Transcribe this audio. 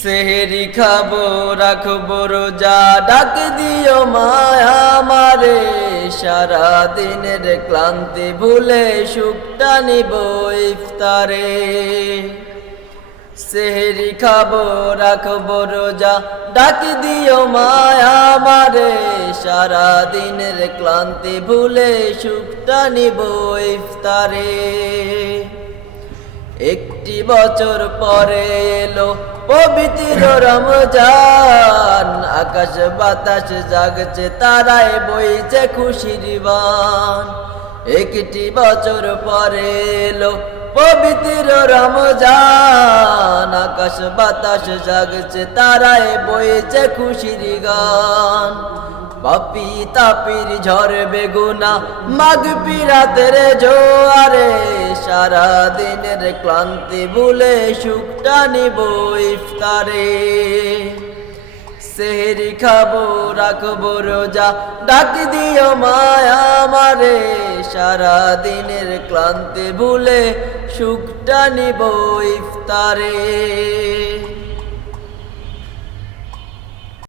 সেহরি খাবো রাখবো রোজা, ডাক দিও মায়া আমারে, সারা দিনের ক্লান্তি ভুলে সুখটা নিব ইফতারে। সেহরি খাবো রাখবো রোজা, ডাক দিও মায়া আমারে, সারা দিনের ক্লান্তি ভুলে সুখটা নিব ইফতারে। একটি বছর পরে এলো পবিত্র রমজান, আকাশ বাতাস জাগছে তারায় বইছে খুশির বান। একটি বছর পরে এলো পবিত্র রমজান, আকাশ বাতাস জাগছে তারায় বইছে খুশির গান। পাপী তাপির ঝরবে গুনাহ মাগফিরাতের জোয়ারে, সারা দিনের ক্লান্তি ভুলে সুখটা নিব ইফতারে। সেহরি খাবো রাখবো রোজা, ডাক দিও মায়া আমারে, সারা দিনের ক্লান্তি ভুলে সুখটা নিব ইফতারে।